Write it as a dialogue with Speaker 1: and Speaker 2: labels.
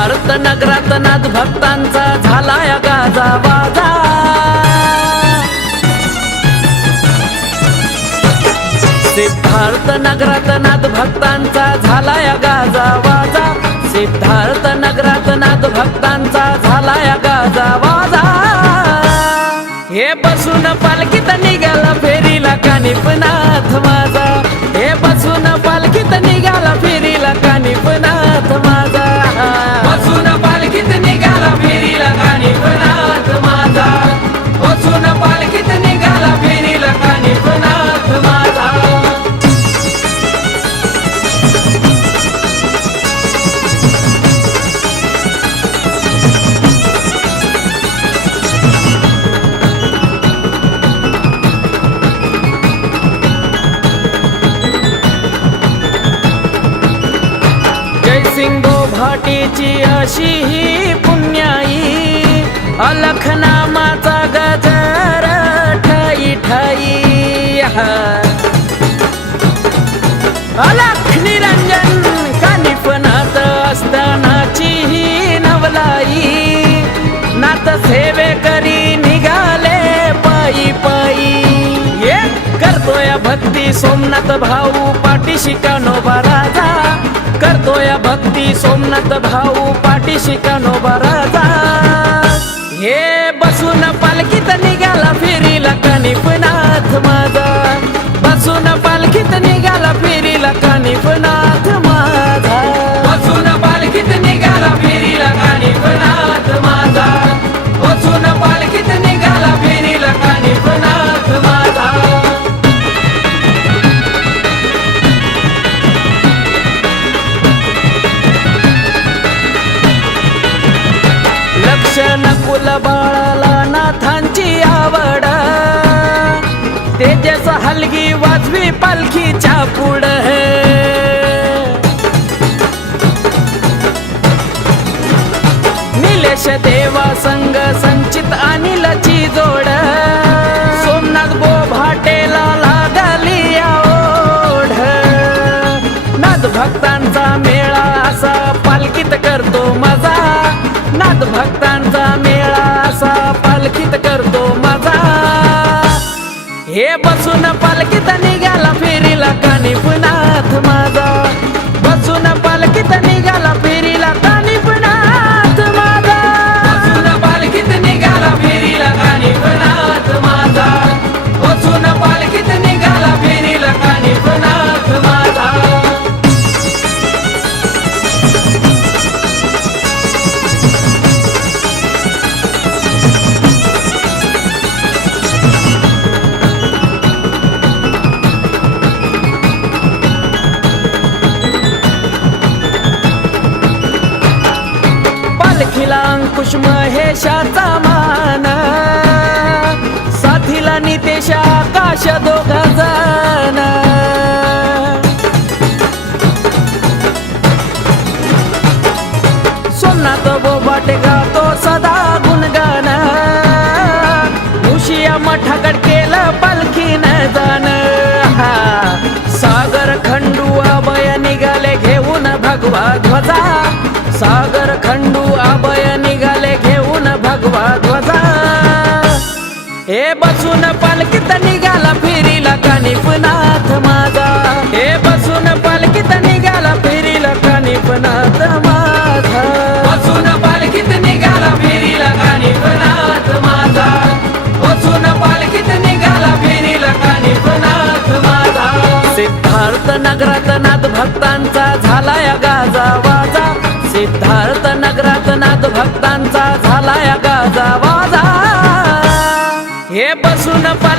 Speaker 1: नगरात नाथ भक्तांचा झालाय गाजा बाजा सिद्धार्थ नगरात नाद भक्तांचा झालाय गाजा बाजा सिद्धार्थ नगरात नाद भक्तांचा झालाय गाजा बाजा हे बसून पालखीत निघाला फेरीला कानिपनाथ मा भाटीची अशी ही पुण्याई. अलखनामाचा गजर ठाई ठाई. अलख निरंजन कानिपणात असतानाची ही नवलाई. नात सेवे करी निघाले पायी पायी. ये करतोय भक्ती सोमनाथ भाऊ पाठीशी कानोबा राजा. करतोय भक्ती सोमनाथ भाऊ पाठीशी कानोबा राजा हे बसून पालखीत निघाला फेरीला कानिपनाथ मा बाळाला नाथांची आवड. तेजस हलगी वाजवी पालखीच्या पुढे. बसून पालखीत निघाला साथीला अंकुश महेशाचा मान. साथीला नितेश आकाश दोघा जण सोमनाथ बोबाट गातो सदा गुणगान. मुशिया मठाकड केलं पालखीन जाण हा. सागर खंडू अभय निघाले घेऊन भगवा ध्वजा. सागर खंडू हे बसून पालकीत निघाला फिरीला कानिपनाथ माझा. हे बसून पालकीत निघाला फिरीला कानिपनाथ माझा. बसून पालकीत निघाला फिरीला कानिपनाथ माझा. बसून पालकीत निघाला फिरीला कानिपनाथ माझा. सिद्धार्थ नगरात नाद भक्तांचा झालाय गाजा वाजा. सिद्धार्थ हे बसून